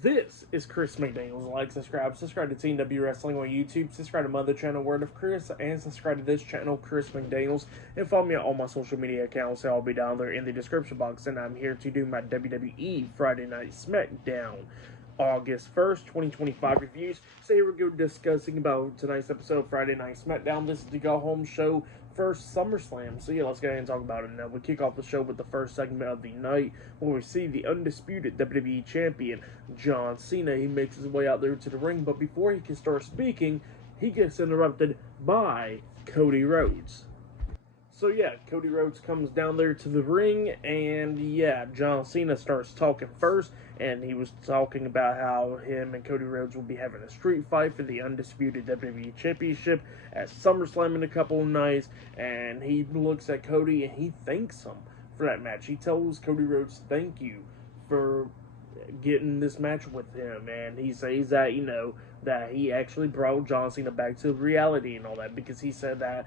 This is Chris McDaniels. Like, subscribe to TNW Wrestling on YouTube, subscribe to my other channel, Word of Chris, and subscribe to this channel, Chris McDaniels, and follow me on all my social media accounts. They'll all be down there in the description box, and I'm here to do my WWE Friday Night SmackDown August 1st, 2025 reviews. So here we go discussing about tonight's episode of Friday Night SmackDown. This is the go-home show for SummerSlam. So yeah, let's go ahead and talk about it now. We kick off the show with the first segment of the night, where we see the undisputed WWE Champion, John Cena. He makes his way out there to the ring, but before he can start speaking, he gets interrupted by Cody Rhodes. So yeah, Cody Rhodes comes down there to the ring, and yeah, John Cena starts talking first, and he was talking about how him and Cody Rhodes will be having a street fight for the undisputed WWE Championship at SummerSlam in a couple of nights, and he looks at Cody and he thanks him for that match. He tells Cody Rhodes thank you for getting this match with him, and he says that, that he actually brought John Cena back to reality and all that, because he said that,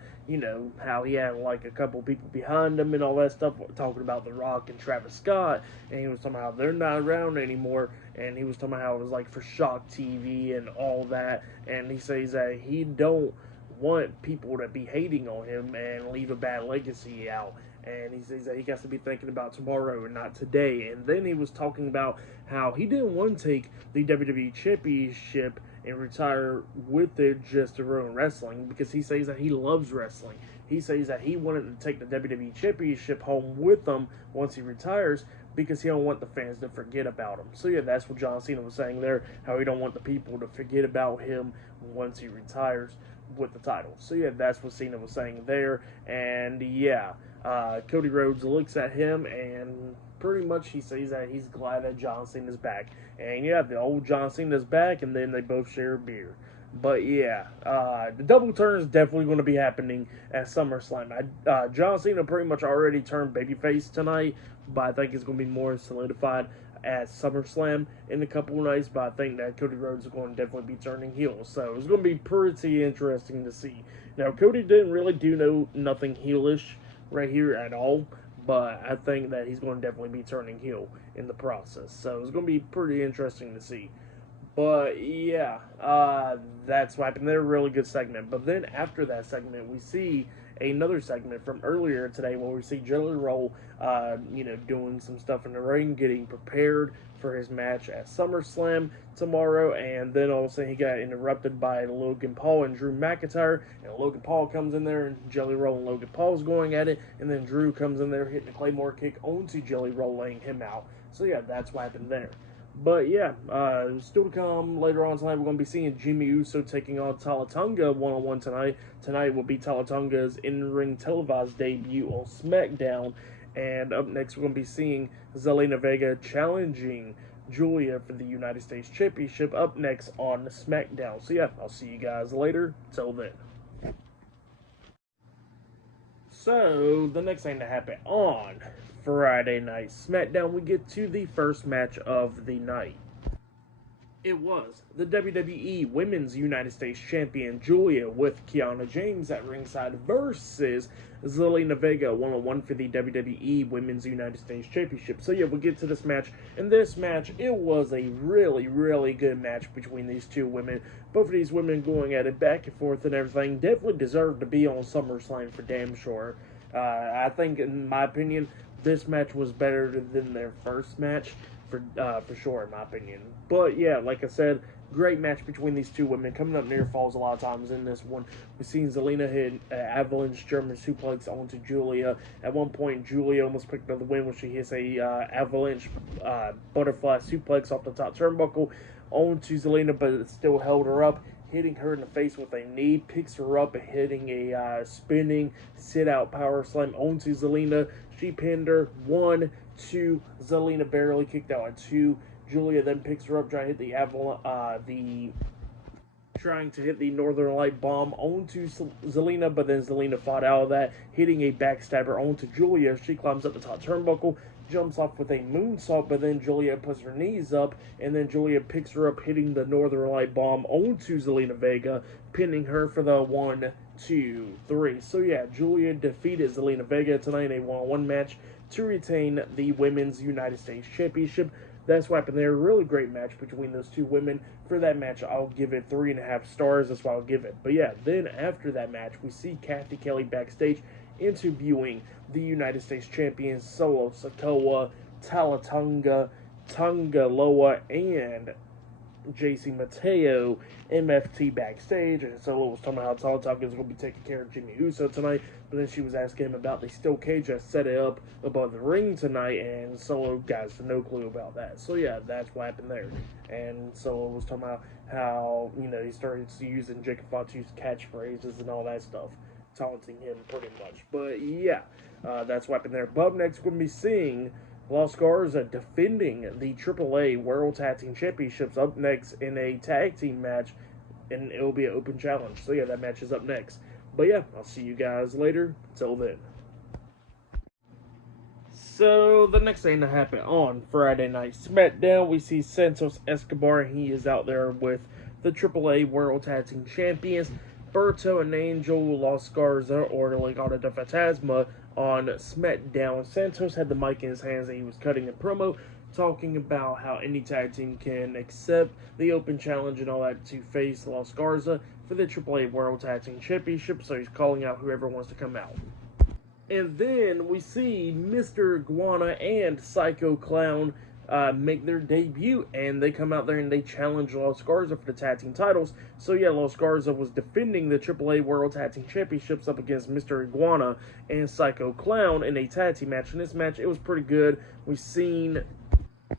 how he had like a couple people behind him and all that stuff, talking about The Rock and Travis Scott, and he was talking about how they're not around anymore, and he was talking about how it was like for Shock TV and all that, and he says that he don't want people to be hating on him and leave a bad legacy out. And he says that he has to be thinking about tomorrow and not today. And then he was talking about how he didn't want to take the WWE Championship and retire with it just to ruin wrestling, because he says that he loves wrestling. He says that he wanted to take the WWE Championship home with him once he retires, because he don't want the fans to forget about him. So yeah, that's what John Cena was saying there, how he don't want the people to forget about him once he retires with the title. So yeah, that's what Cena was saying there. And yeah, Cody Rhodes looks at him and pretty much he says that he's glad that John Cena's back. And yeah, the old John Cena's back, and then they both share a beer. But yeah, the double turn is definitely going to be happening at SummerSlam. John Cena pretty much already turned babyface tonight, but I think it's going to be more solidified at SummerSlam in a couple of nights. But I think that Cody Rhodes is going to definitely be turning heel, so it's going to be pretty interesting to see. Now, Cody didn't really do nothing heelish right here at all, but I think that he's going to definitely be turning heel in the process, so it's going to be pretty interesting to see. But yeah, that's what happened. They're a really good segment. But then after that segment, we see another segment from earlier today where we see Jelly Roll, doing some stuff in the ring, getting prepared for his match at SummerSlam tomorrow. And then all of a sudden he got interrupted by Logan Paul and Drew McIntyre. And Logan Paul comes in there, and Jelly Roll and Logan Paul's going at it. And then Drew comes in there hitting a Claymore kick onto Jelly Roll, laying him out. So yeah, that's what happened there. But yeah, still to come later on tonight, we're going to be seeing Jimmy Uso taking on Talunga one-on-one tonight. Tonight will be Talunga's in-ring televised debut on SmackDown. And up next, we're going to be seeing Zelina Vega challenging Julia for the United States Championship up next on SmackDown. So yeah, I'll see you guys later. Till then. So, the next thing to happen on Friday Night SmackDown, we get to the first match of the night. It was the WWE Women's United States Champion Julia with Kiana James at ringside versus Zelina Vega one-on-one for the WWE Women's United States Championship. So yeah, we'll get to this match. In this match, it was a really, really good match between these two women. Both of these women going at it back and forth and everything. Definitely deserved to be on SummerSlam for damn sure. I think, in my opinion, this match was better than their first match. For sure, in my opinion. But yeah, like I said, great match between these two women, coming up near falls a lot of times in this one. We've seen Zelina hit avalanche German suplex onto Julia. At one point, Julia almost picked up the win when she hits a avalanche butterfly suplex off the top turnbuckle onto Zelina, but it still held her up, hitting her in the face with a knee, picks her up and hitting a spinning sit-out power slam onto Zelina. She pinned her. 1, 2. Zelina barely kicked out at 2. Julia then picks her up, trying to hit the Northern Light bomb onto Zelina, but then Zelina fought out of that, hitting a backstabber onto Julia. She climbs up the top turnbuckle, jumps off with a moonsault, but then Julia puts her knees up, and then Julia picks her up, hitting the Northern Light bomb onto Zelina Vega, pinning her for the 1, 2, 3. So yeah, Julia defeated Zelina Vega tonight in a one-on-one match to retain the Women's United States Championship. that's what happened there. Really great match between those two women. For that match, I'll give it 3.5 stars. That's what I'll give it. But yeah, then after that match, we see Kathy Kelly backstage interviewing the United States champions Solo Sikoa, Talatunga, Tungaloa, and JC Mateo, MFT backstage, and Solo was talking about how Talunga is going to be taking care of Jimmy Uso tonight, but then she was asking him about the steel cage that set it up above the ring tonight, and Solo got no clue about that. So yeah, that's what happened there. And Solo was talking about how, he started using Jacob Fatu's catchphrases and all that stuff, taunting him pretty much. But yeah, that's what happened there. But up next, we're going to be seeing Los Garza defending the AAA World Tag Team Championships up next in a tag team match, and it will be an open challenge. So yeah, that match is up next. But yeah, I'll see you guys later. Till then. So the next thing to happen on Friday Night SmackDown, we see Santos Escobar. He is out there with the AAA World Tag Team Champions, Berto and Angel, Los Garza, or Legado de Fantasma on SmackDown. Santos had the mic in his hands and he was cutting a promo talking about how any tag team can accept the open challenge and all that to face Los Garza for the AAA World Tag Team Championship, so he's calling out whoever wants to come out. And then we see Mr. Iguana and Psycho Clown make their debut, and they come out there and they challenge Los Garza for the tag team titles. So yeah, Los Garza was defending the AAA World Tag Team Championships up against Mr. Iguana and Psycho Clown in a tag team match. In this match, it was pretty good. We seen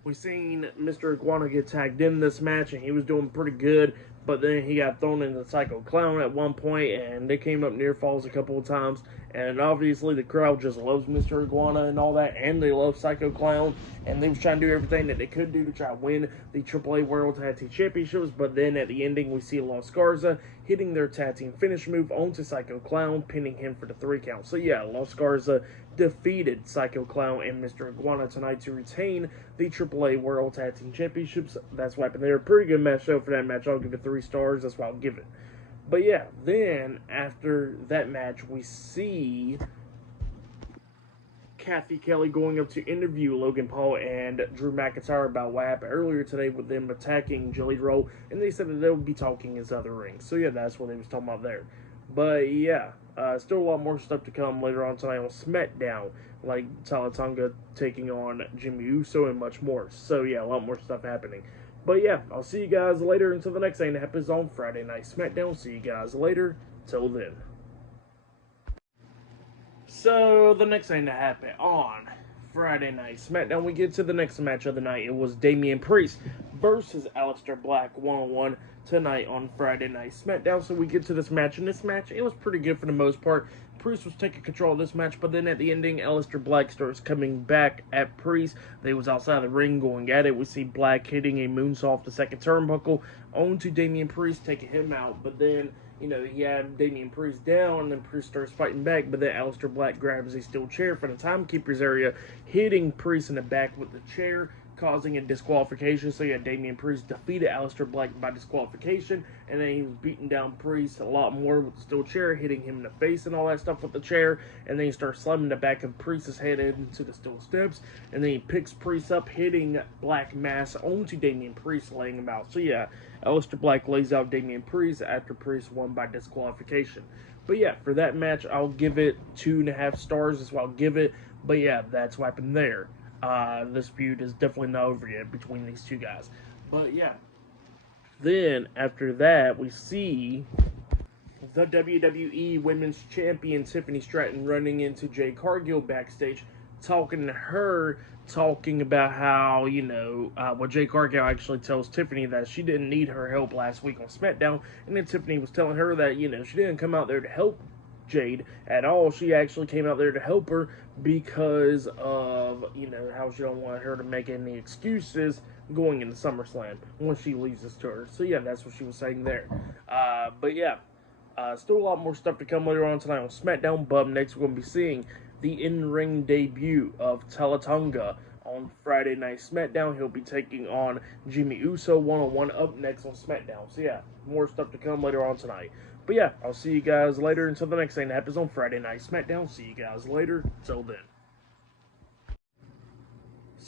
Mr. Iguana get tagged in this match, and he was doing pretty good. But then he got thrown into Psycho Clown at one point, and they came up near falls a couple of times. And obviously the crowd just loves Mr. Iguana and all that, and they love Psycho Clown. And they was trying to do everything that they could do to try to win the AAA World Tag Team Championships. But then at the ending, we see Los Garza hitting their tag team finish move onto Psycho Clown, pinning him for the 3 count. So yeah, Los Garza defeated Psycho Clown and Mr. Iguana tonight to retain the AAA World Tag Team Championships. That's what happened there. Pretty good match though for that match. I'll give it 3 stars. That's what I'll give it. But yeah, then after that match, we see Kathy Kelly going up to interview Logan Paul and Drew McIntyre about what happened earlier today with them attacking Jelly Roll, and they said that they'll be talking in other rings. So yeah, that's what they was talking about there. But yeah, still a lot more stuff to come later on tonight on SmackDown, like Talunga taking on Jimmy Uso and much more. So yeah, a lot more stuff happening. But yeah, I'll see you guys later until the next thing that happens on Friday Night SmackDown. See you guys later. Till then. So the next thing that happened on Friday Night SmackDown, we get to the next match of the night. It was Damian Priest versus Alistar Black one-on-one tonight on Friday Night SmackDown. So we get to this match, and this match, it was pretty good for the most part. Priest was taking control of this match, but then at the ending, Alistar Black starts coming back at Priest. They was outside the ring going at it. We see Black hitting a moonsault off the second turnbuckle onto Damian Priest, taking him out. But then, he had Damian Priest down, and then Priest starts fighting back. But then Alistar Black grabs a steel chair from the timekeeper's area, hitting Priest in the back with the chair, causing a disqualification. So yeah, Damian Priest defeated Alistar Black by disqualification, and then he was beating down Priest a lot more with the steel chair, hitting him in the face and all that stuff with the chair, and then he starts slamming the back of Priest's head into the steel steps, and then he picks Priest up, hitting Black Mass onto Damian Priest, laying him out. So yeah, Alistar Black lays out Damian Priest after Priest won by disqualification. But yeah, for that match, I'll give it 2.5 stars. That's what I'll give it. But yeah, that's what happened there. This feud is definitely not over yet between these two guys. But yeah. Then, after that, we see the WWE Women's Champion Tiffany Stratton running into Jade Cargill backstage, talking to her, talking about how, what Jade Cargill actually tells Tiffany that she didn't need her help last week on SmackDown, and then Tiffany was telling her that, she didn't come out there to help Jade at all. She actually came out there to help her because of, how she don't want her to make any excuses going into SummerSlam once she leaves this to her. So yeah, that's what she was saying there. But yeah, still a lot more stuff to come later on tonight on SmackDown. But next we're going to be seeing the in-ring debut of Talunga on Friday Night SmackDown. He'll be taking on Jimmy Uso one-on-one up next on SmackDown. So yeah, more stuff to come later on tonight. But yeah, I'll see you guys later until the next thing that happens on Friday Night SmackDown. See you guys later. Till then.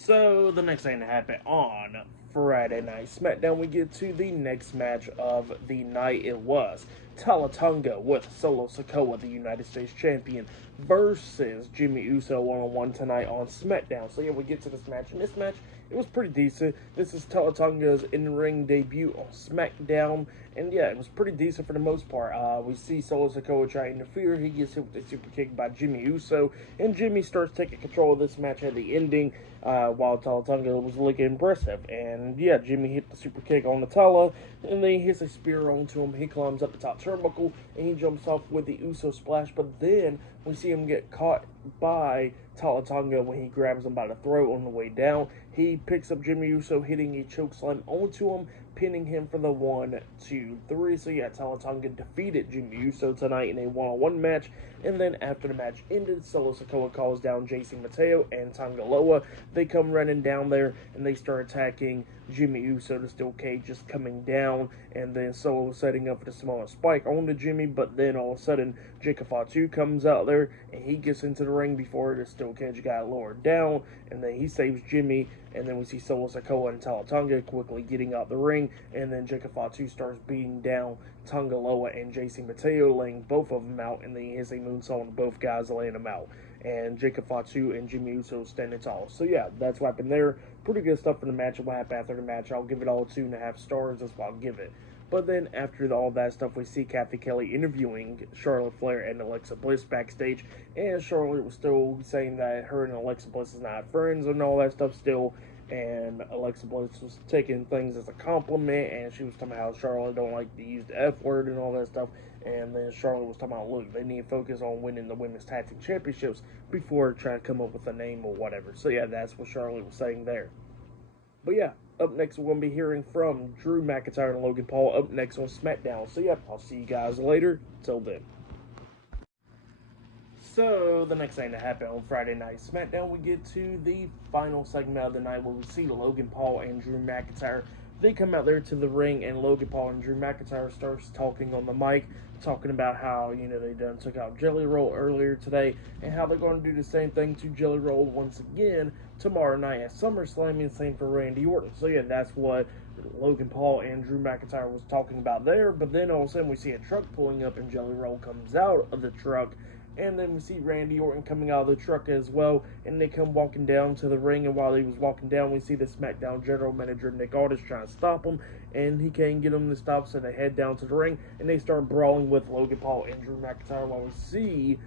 So the next thing to happen on Friday Night SmackDown, we get to the next match of the night. It was Talunga with Solo Sikoa, the United States Champion, versus Jimmy Uso one-on-one tonight on SmackDown. So yeah, we get to this match. And this match, it was pretty decent. This is Talutanga's in-ring debut on SmackDown. And yeah, it was pretty decent for the most part. We see Solo Sikoa try to interfere. He gets hit with a super kick by Jimmy Uso. And Jimmy starts taking control of this match at the ending. While Talunga was looking impressive. And yeah, Jimmy hit the super kick on the Tala, and then he hits a spear onto him. He climbs up the top turnbuckle, and he jumps off with the Uso splash. But then we see him get caught by Talunga when he grabs him by the throat on the way down. He picks up Jimmy Uso, hitting a chokeslam onto him, pinning him for the 1, 2, 3. So yeah, Talunga defeated Jimmy Uso tonight in a one-on-one match. And then after the match ended, Solo Sikoa calls down Jason Mateo and Tanga Loa. They come running down there and they start attacking Jimmy Uso. The steel cage just coming down, and then Solo setting up for the Samoan Spike onto Jimmy. But then all of a sudden, Jacob Fatu comes out there and he gets into the ring before the steel cage got lowered down, and then he saves Jimmy. And then we see Solo Sikoa and Talunga quickly getting out the ring, and then Jacob Fatu starts beating down Tanga Loa and JC Mateo, laying both of them out, and then he hits a moonsault on both guys, laying them out. And Jacob Fatu and Jimmy Uso standing tall. So yeah, that's what happened there. Pretty good stuff for the match. And what happened after the match, I'll give it all 2.5 stars. That's what I'll give it. But then after all that stuff, we see Kathy Kelly interviewing Charlotte Flair and Alexa Bliss backstage, and Charlotte was still saying that her and Alexa Bliss is not friends and all that stuff still. And Alexa Bliss was taking things as a compliment, and she was talking about how Charlotte don't like to use the F word and all that stuff. And then Charlotte was talking about, look, they need to focus on winning the women's tag team championships before trying to come up with a name or whatever. So yeah, that's what Charlotte was saying there. But yeah, up next we're going to be hearing from Drew McIntyre and Logan Paul up next on SmackDown. So yeah, I'll see you guys later. Till then. So, the next thing to happen on Friday Night SmackDown, we get to the final segment of the night where we see Logan Paul and Drew McIntyre. They come out there to the ring, and Logan Paul and Drew McIntyre starts talking on the mic, talking about how, they done took out Jelly Roll earlier today, and how they're going to do the same thing to Jelly Roll once again tomorrow night at SummerSlam, and same for Randy Orton. So yeah, that's what Logan Paul and Drew McIntyre was talking about there. But then all of a sudden we see a truck pulling up, and Jelly Roll comes out of the truck. And then we see Randy Orton coming out of the truck as well, and they come walking down to the ring, and while he was walking down, we see the SmackDown general manager, Nick Aldis, trying to stop him, and he can't get him to stop, so they head down to the ring, and they start brawling with Logan Paul and Drew McIntyre, while we see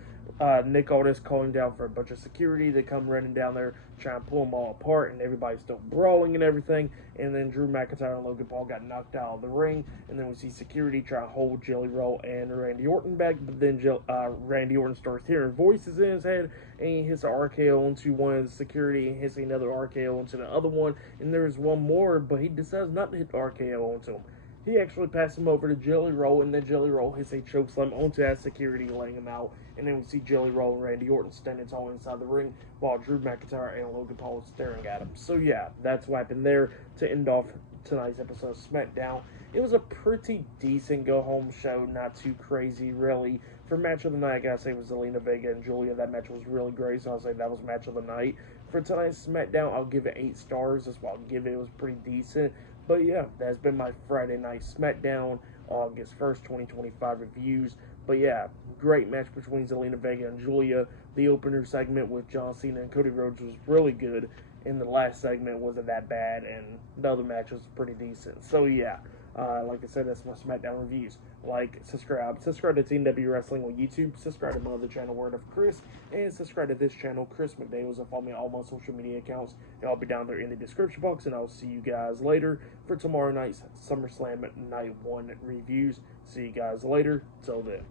Nick Aldis calling down for a bunch of security. They come running down there, trying to pull them all apart, and everybody's still brawling and everything. And then Drew McIntyre and Logan Paul got knocked out of the ring, and then we see security try to hold Jelly Roll and Randy Orton back. But then Randy Orton starts hearing voices in his head, and he hits an RKO onto one of the security, and hits another RKO onto the other one. And there's one more, but he decides not to hit the RKO onto him. He actually passed him over to Jelly Roll, and then Jelly Roll hits a chokeslam onto that security, laying him out. And then we see Jelly Roll and Randy Orton standing tall inside the ring, while Drew McIntyre and Logan Paul are staring at him. So yeah, that's what happened there to end off tonight's episode of SmackDown. It was a pretty decent go-home show, not too crazy, really. For match of the night, I gotta say it was Zelina Vega and Julia. That match was really great, so I'll say that was match of the night. For tonight's SmackDown, I'll give it 8 stars. That's what I'll give it. It was pretty decent. But yeah, that's been my Friday Night SmackDown, August 1st, 2025 reviews. But yeah, great match between Zelina Vega and Julia. The opener segment with John Cena and Cody Rhodes was really good, and the last segment wasn't that bad, and the other match was pretty decent. So yeah, like I said, that's my SmackDown reviews. Like, subscribe to TNW Wrestling on YouTube, subscribe to my other channel, Word of Chris, and subscribe to this channel, Chris McDaniels, and follow me on all my social media accounts. And I'll be down there in the description box, and I'll see you guys later for tomorrow night's SummerSlam Night 1 reviews. See you guys later. Till then.